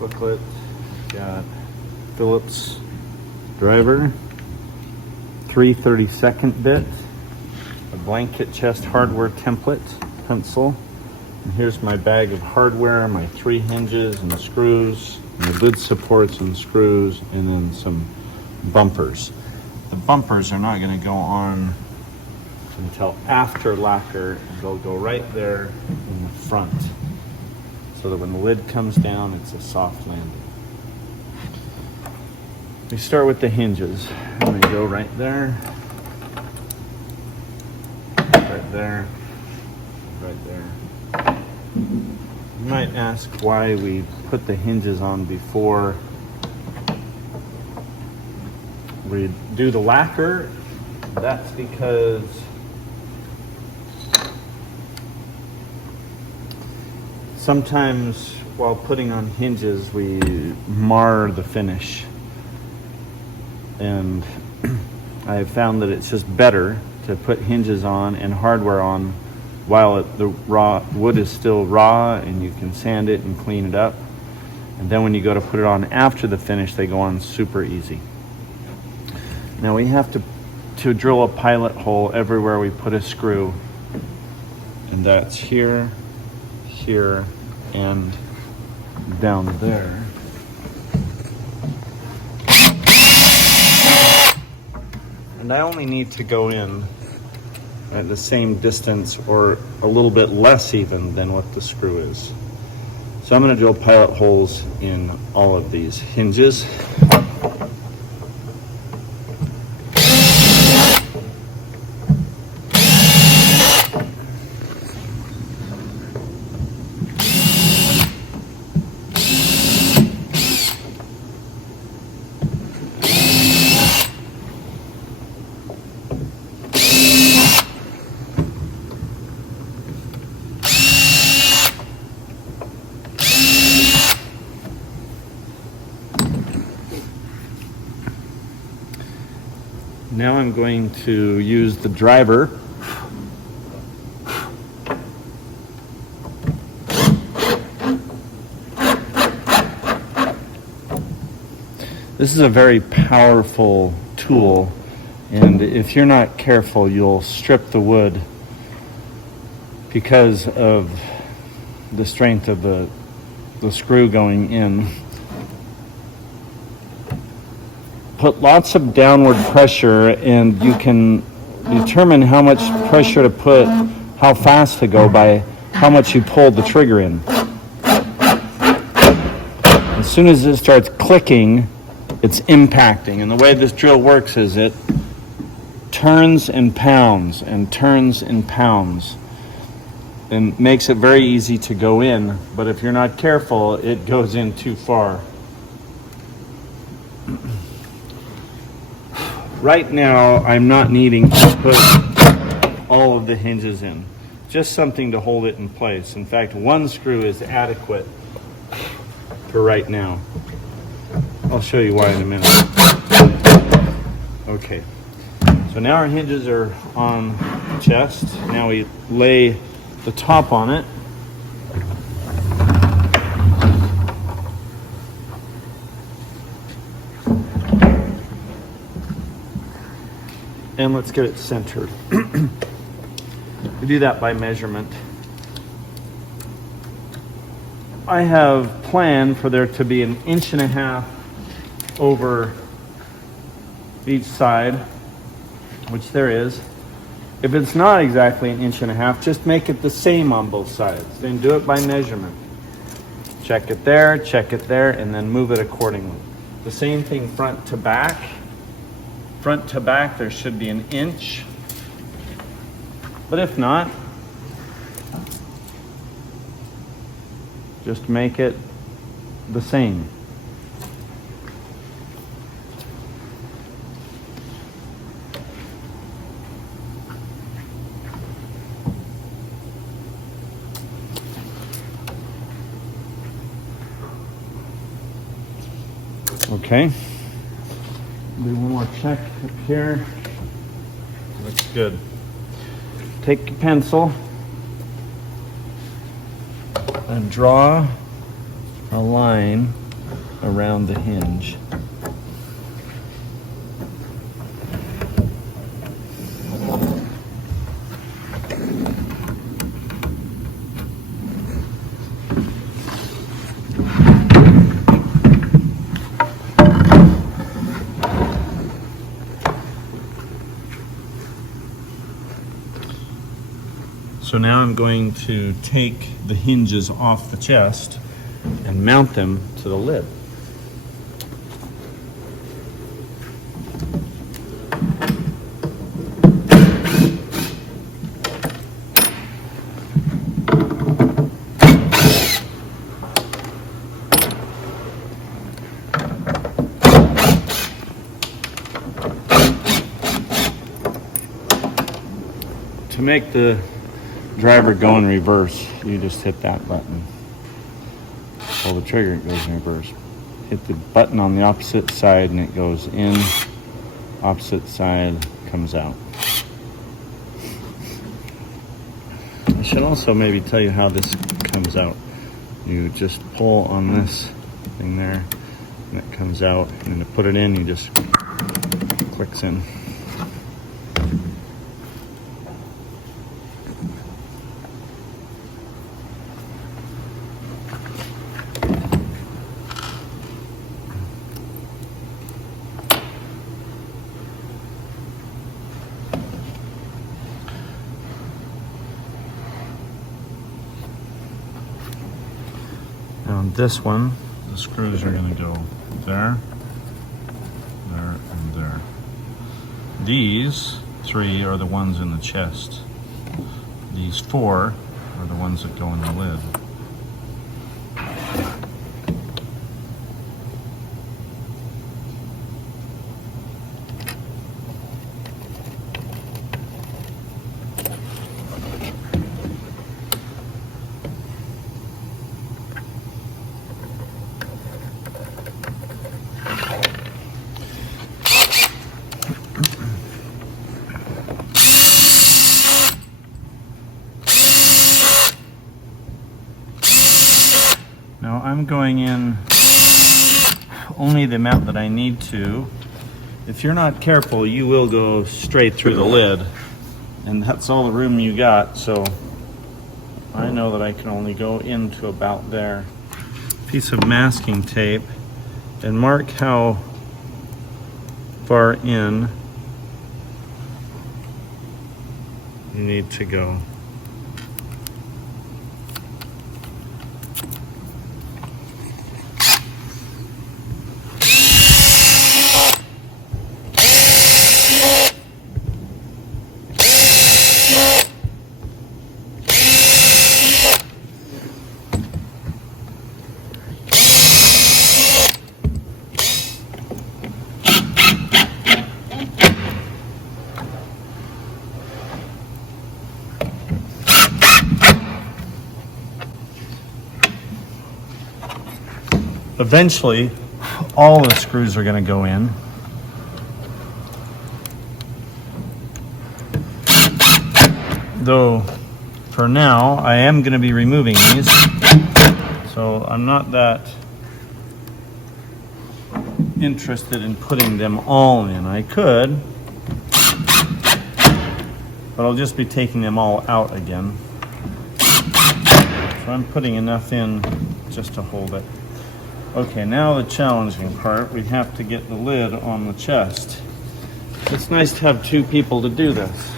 booklet. Got Phillips driver, 3/32 bit, a blanket chest hardware template pencil, and here's my bag of hardware, my 3 hinges and screws, and the lid supports and screws, and then some bumpers. The bumpers are not going to go on until after lacquer, and they'll go right there in the front, so that when the lid comes down, it's a soft landing. We start with the hinges. I'm going to go right there, right there, right there. You might ask why we put the hinges on before we do the lacquer. That's because sometimes while putting on hinges, we mar the finish. And I have found that it's just better to put hinges on and hardware on while the raw wood is still raw, and you can sand it and clean it up. And then when you go to put it on after the finish, they go on super easy. Now we have to drill a pilot hole everywhere we put a screw, and that's here, here, and down there. And I only need to go in at the same distance or a little bit less even than what the screw is. So I'm going to drill pilot holes in all of these hinges. Now I'm going to use the driver This is a very powerful tool, and if you're not careful, you'll strip the wood because of the strength of the screw going in. Put lots of downward pressure, and you can determine how much pressure to put, how fast to go by how much you pull the trigger in. As soon as it starts clicking, it's impacting. And the way this drill works is it turns and pounds and turns and pounds and makes it very easy to go in. But if you're not careful, it goes in too far. Right now, I'm not needing to put all of the hinges in. Just something to hold it in place. In fact, one screw is adequate for right now. I'll show you why in a minute. Okay, so now our hinges are on the chest. Now we lay the top on it. And let's get it centered. We do that by measurement. I have planned for there to be 1.5 inches over each side, which there is. If it's not exactly 1.5 inches, just make it the same on both sides. Then do it by measurement. Check it there, and then move it accordingly. The same thing front to back. Front to back, there should be 1 inch. But if not, just make it the same. Okay. Do one more check up here. Looks good. Take your pencil and draw a line around the hinge. So now I'm going to take the hinges off the chest and mount them to the lid. To make the driver go in reverse, you just hit that button. Pull the trigger, it goes in reverse. Hit the button on the opposite side and it goes in. Opposite side comes out. I should also maybe tell you how this comes out. You just pull on this thing there and it comes out, and then to put it in, you just clicks in. On this one, the screws are going to go there, there, and there. These 3 are the ones in the chest. These 4 are the ones that go in the lid. Now I'm going in only the amount that I need to. If you're not careful, you will go straight through the lid, and that's all the room you got, so I know that I can only go into about there. Piece of masking tape, and mark how far in you need to go. Eventually, all the screws are going to go in. Though, for now, I am going to be removing these, so I'm not that interested in putting them all in. I could, but I'll just be taking them all out again. So I'm putting enough in just to hold it. Okay, now the challenging part, we have to get the lid on the chest. It's nice to have 2 people to do this.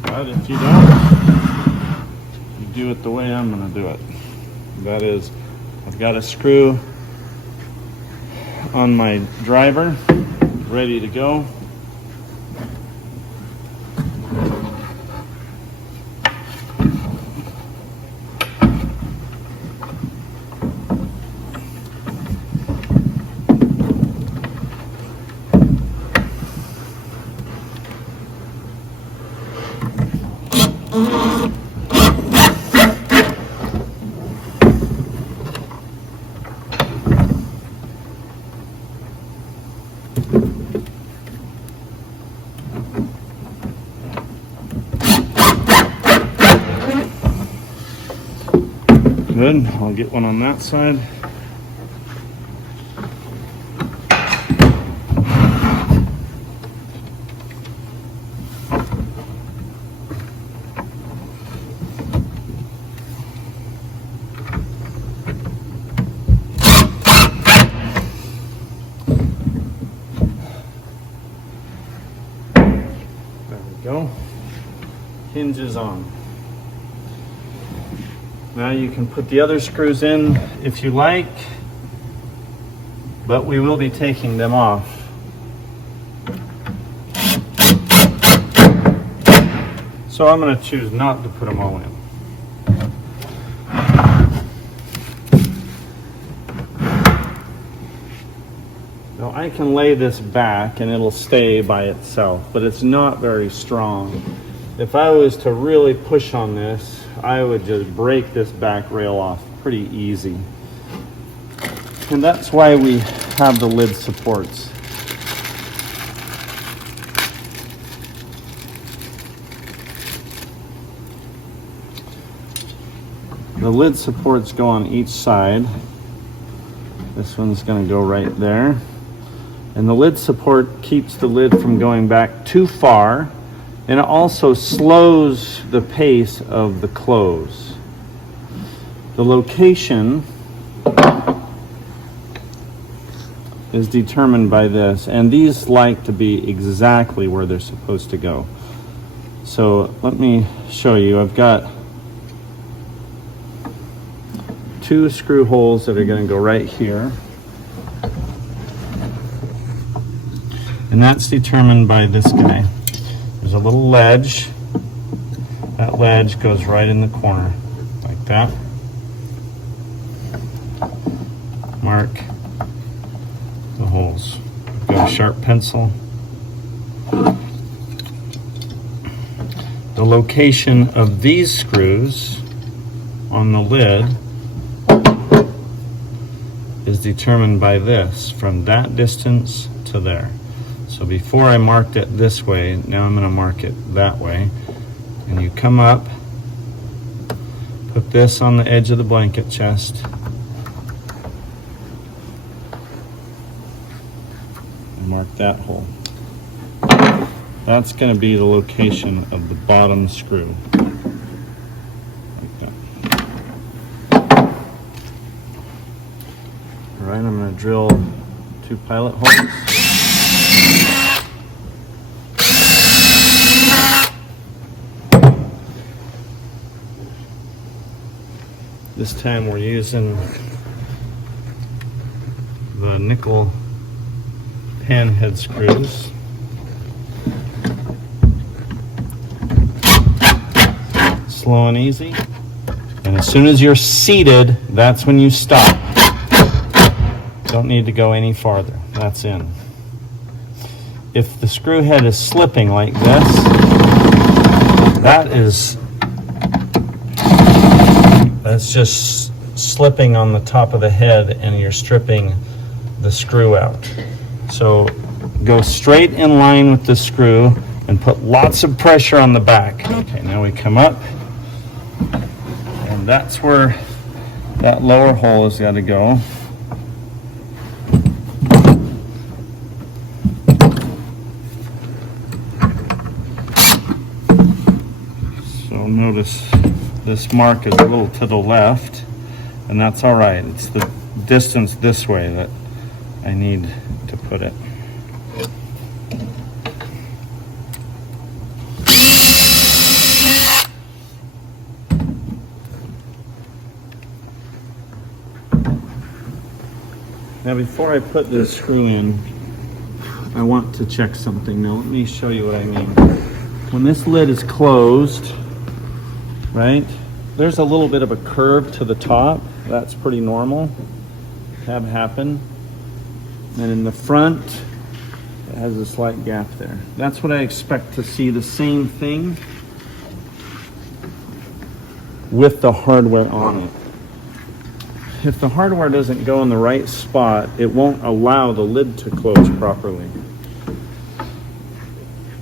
But if you don't, you do it the way I'm going to do it. That is, I've got a screw on my driver, ready to go. Good, I'll get one on that side. hinges on. Now you can put the other screws in if you like, but we will be taking them off. So I'm going to choose not to put them all in. Now I can lay this back and it'll stay by itself, but it's not very strong. If I was to really push on this, I would just break this back rail off pretty easy. And that's why we have the lid supports. The lid supports go on each side. This one's going to go right there. And the lid support keeps the lid from going back too far, and it also slows the pace of the close. The location is determined by this, and these like to be exactly where they're supposed to go. So let me show you. I've got 2 screw holes that are going to go right here. And that's determined by this guy. There's a little ledge. That ledge goes right in the corner, like that. Mark the holes. I've got a sharp pencil. The location of these screws on the lid is determined by this, from that distance to there. So before I marked it this way, now I'm going to mark it that way. And you come up, put this on the edge of the blanket chest, and mark that hole. That's going to be the location of the bottom screw. Like that. All right, I'm going to drill 2 pilot holes. This time we're using the nickel pan head screws. Slow and easy. And as soon as you're seated, that's when you stop. Don't need to go any farther. That's in. If the screw head is slipping like this, that's just slipping on the top of the head and you're stripping the screw out. So go straight in line with the screw and put lots of pressure on the back. Okay, now we come up, and that's where that lower hole has got to go. So notice this mark is a little to the left, and that's all right. It's the distance this way that I need to put it. Now before I put this screw in, I want to check something. Now let me show you what I mean. When this lid is closed, right, there's a little bit of a curve to the top. That's pretty normal to have happen. And in the front, it has a slight gap there. That's what I expect to see, the same thing with the hardware on it. If the hardware doesn't go in the right spot, it won't allow the lid to close properly.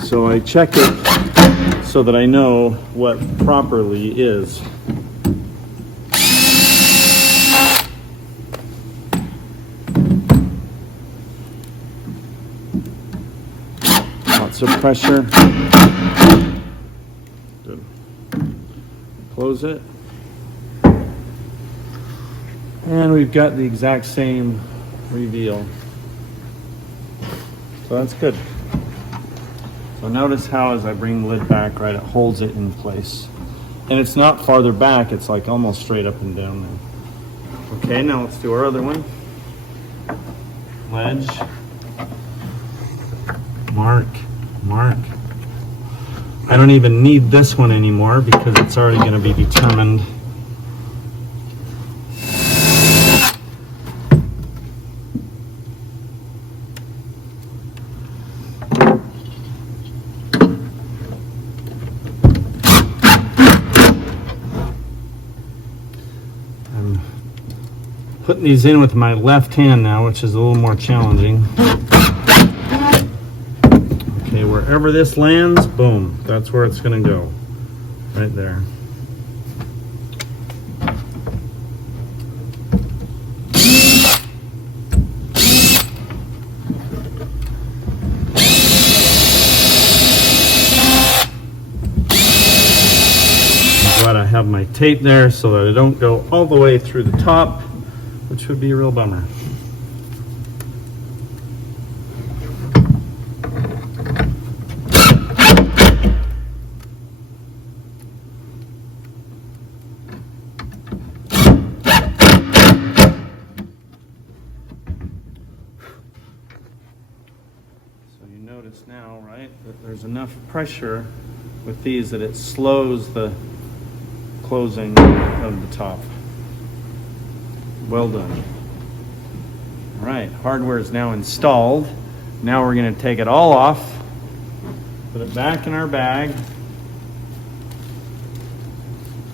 So I check it so that I know what properly is. Lots of pressure. Good. Close it. And we've got the exact same reveal. So that's good. So notice how as I bring the lid back, right, it holds it in place. And it's not farther back, it's like almost straight up and down there. Okay, now let's do our other one. Ledge. Mark. I don't even need this one anymore because it's already going to be determined. I'm putting these in with my left hand now, which is a little more challenging. Okay, wherever this lands, boom, that's where it's going to go. Right there. I'm glad I have my tape there so that I don't go all the way through the top, which would be a real bummer. Notice now, right, that there's enough pressure with these that it slows the closing of the top. Well done. All right, hardware is now installed. Now we're going to take it all off, put it back in our bag,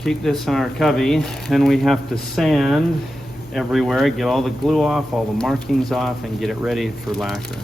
keep this in our cubby. Then we have to sand everywhere, get all the glue off, all the markings off, and get it ready for lacquer.